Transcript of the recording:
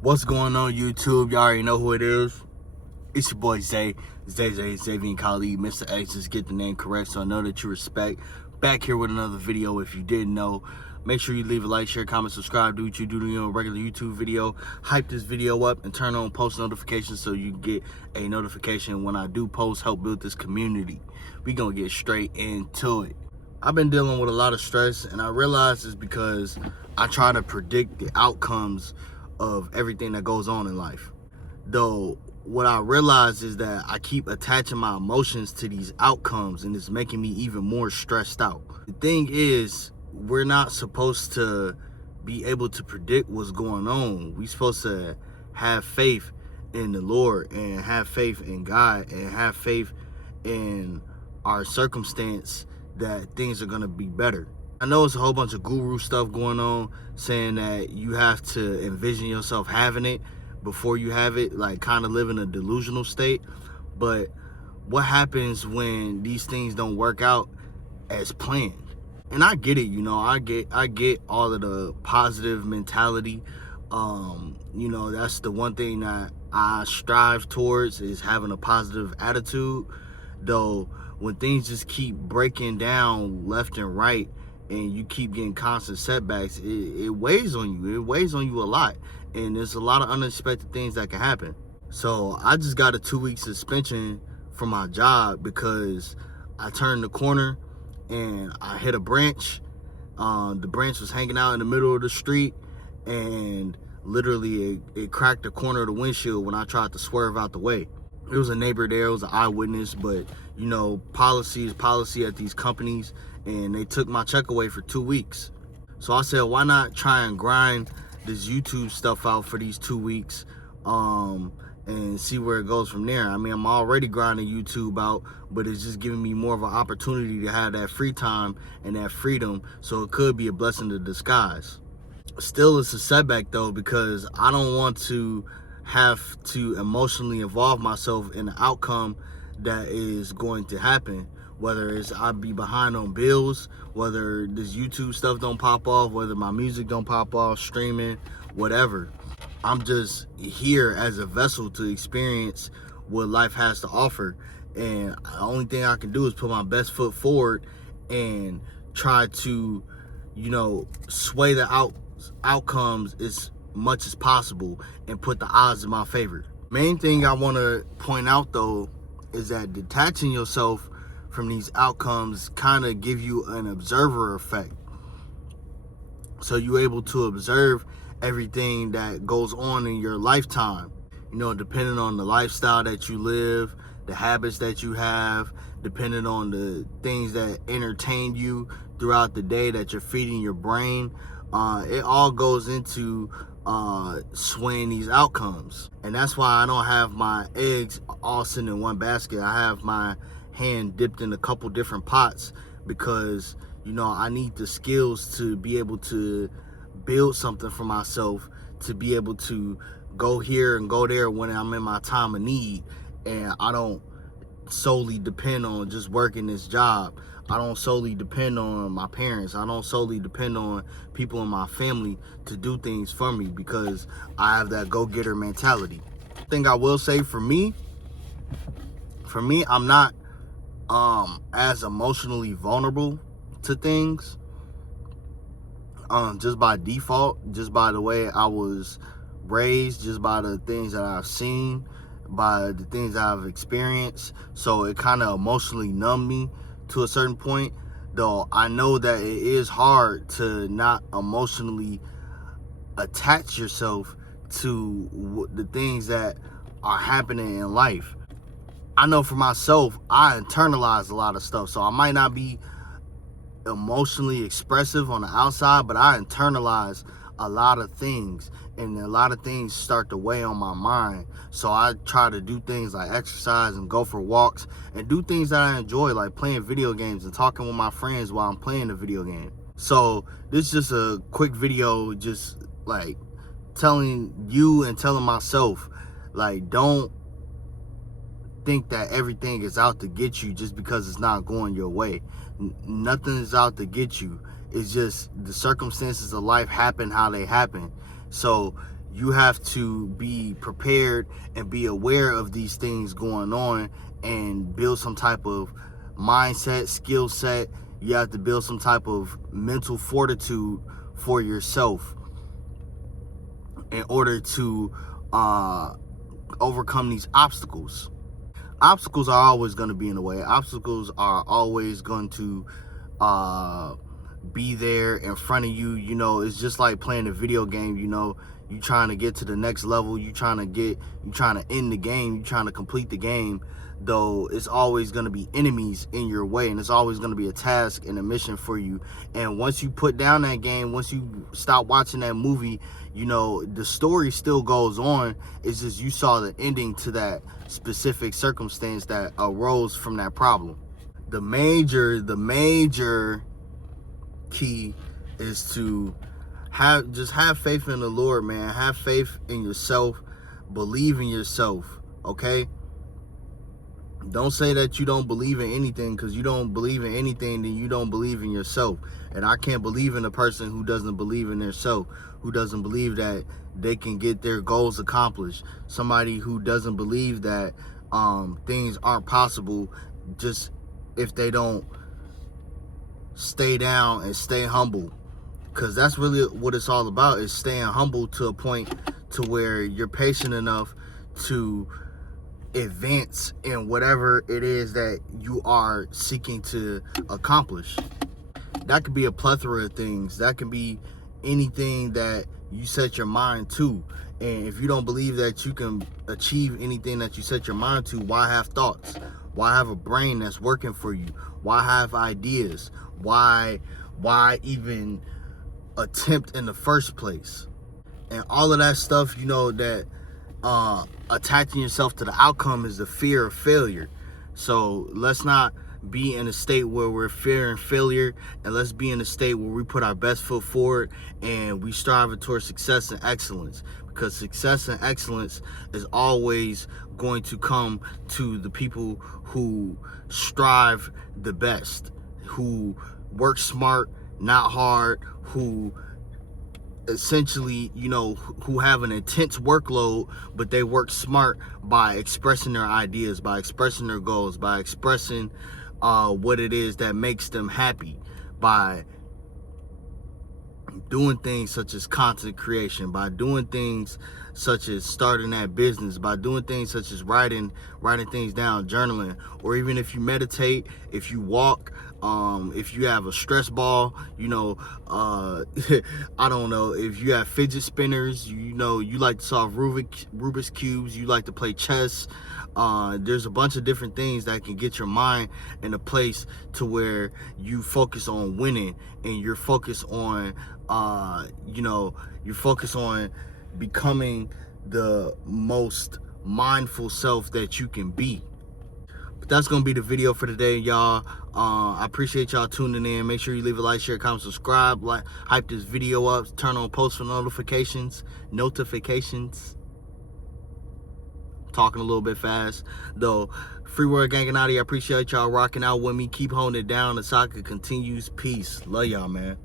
What's going on, YouTube? Y'all already know who it is. It's your boy Zay, Xavier Khalid, Mr. X. Just get the name correct so I know that you respect. Back here with another video. If you didn't know, make sure you leave a like, share, comment, subscribe, do what you do to your regular YouTube video. Hype this video up and turn on post notifications so you get a notification when I do post. Help build this community. We gonna get straight into it. I've been dealing with a lot of stress, and I realize it's because I try to predict the outcomes of everything that goes on in life. Though what I realize is that I keep attaching my emotions to these outcomes, and it's making me even more stressed out. The thing is, we're not supposed to be able to predict what's going on. We're supposed to have faith in the Lord and have faith in God and have faith in our circumstance that things are going to be better. I know it's a whole bunch of guru stuff going on saying that you have to envision yourself having it before you have it, like kind of live in a delusional state. But what happens when these things don't work out as planned? And I get it, I get all of the positive mentality. That's the one thing that I strive towards, is having a positive attitude. Though when things just keep breaking down left and right, and you keep getting constant setbacks, it weighs on you. It weighs on you a lot. And there's a lot of unexpected things that can happen. So I just got a 2-week suspension from my job because I turned the corner and I hit a branch. The branch was hanging out in the middle of the street, and literally it cracked the corner of the windshield when I tried to swerve out the way. It was a neighbor there, it was an eyewitness, but policy is policy at these companies, and they took my check away for 2 weeks. So I said, why not try and grind this YouTube stuff out for these 2 weeks and see where it goes from there. I mean, I'm already grinding YouTube out, but it's just giving me more of an opportunity to have that free time and that freedom, so it could be a blessing in disguise. Still, it's a setback though, because I don't want to have to emotionally involve myself in the outcome that is going to happen, whether it's I be behind on bills, whether this YouTube stuff don't pop off, whether my music don't pop off, streaming, whatever. I'm just here as a vessel to experience what life has to offer, and the only thing I can do is put my best foot forward and try to sway the outcomes as much as possible and put the odds in my favor. Main thing I want to point out though is that detaching yourself from these outcomes kind of give you an observer effect. So you're able to observe everything that goes on in your lifetime, depending on the lifestyle that you live, the habits that you have, depending on the things that entertain you throughout the day that you're feeding your brain. It all goes into swaying these outcomes. And that's why I don't have my eggs all sitting in one basket. I have my hand dipped in a couple different pots, because I need the skills to be able to build something for myself, to be able to go here and go there when I'm in my time of need, and I don't solely depend on just working this job. I don't solely depend on my parents. I don't solely depend on people in my family to do things for me, because I have that go-getter mentality. I think I will say for me, I'm not as emotionally vulnerable to things, just by default, just by the way I was raised, just by the things that I've seen, by the things I've experienced. So it kind of emotionally numbed me to a certain point, though I know that it is hard to not emotionally attach yourself to the things that are happening in life. I know for myself, I internalize a lot of stuff, so I might not be emotionally expressive on the outside, but I internalize a lot of things, and a lot of things start to weigh on my mind. So I try to do things like exercise and go for walks and do things that I enjoy, like playing video games and talking with my friends while I'm playing the video game. So this is just a quick video, just like telling you and telling myself, like, don't think that everything is out to get you just because it's not going your way. Nothing is out to get you. It's just the circumstances of life happen how they happen. So you have to be prepared and be aware of these things going on and build some type of mindset, skill set. You have to build some type of mental fortitude for yourself in order to overcome these obstacles. Obstacles are always going to be in the way. Obstacles are always going to be there in front of you. You know, it's just like playing a video game. You know, you trying to get to the next level, you trying to end the game, you trying to complete the game, though it's always going to be enemies in your way, and it's always going to be a task and a mission for you. And once you put down that game, once you stop watching that movie, you know, the story still goes on. It's just you saw the ending to that specific circumstance that arose from that problem. The major key is to have faith in the Lord, man. Have faith in yourself. Believe in yourself, okay? Don't say that you don't believe in anything, because you don't believe in anything, then you don't believe in yourself. And I can't believe in a person who doesn't believe in themselves, who doesn't believe that they can get their goals accomplished. Somebody who doesn't believe that things aren't possible just if they don't stay down and stay humble. Because that's really what it's all about, is staying humble to a point to where you're patient enough to advance in whatever it is that you are seeking to accomplish. That could be a plethora of things. That can be anything that you set your mind to. And if you don't believe that you can achieve anything that you set your mind to, why have thoughts? Why have a brain that's working for you? Why have ideas? Why even attempt in the first place? And all of that stuff, you know, that attaching yourself to the outcome is the fear of failure. So let's not be in a state where we're fearing failure, and let's be in a state where we put our best foot forward and we strive towards success and excellence. Because success and excellence is always going to come to the people who strive the best, who work smart, not hard, who essentially, you know, who have an intense workload, but they work smart by expressing their ideas, by expressing their goals, by expressing what it is that makes them happy, by doing things such as content creation, by doing things such as starting that business, by doing things such as writing things down, journaling, or even if you meditate, if you walk, if you have a stress ball, you know, I don't know, if you have fidget spinners, you know, you like to solve Rubik's cubes, you like to play chess. There's a bunch of different things that can get your mind in a place to where you focus on winning, and you're focused on, you know, you're focused on becoming the most mindful self that you can be. But that's gonna be the video for today, y'all. I appreciate y'all tuning in. Make sure you leave a like, share, comment, subscribe, like, hype this video up, turn on post for notifications. Talking a little bit fast though. Free Word Gang and Naughty, I appreciate y'all rocking out with me. Keep holding it down. The saga continues. Peace. Love y'all, man.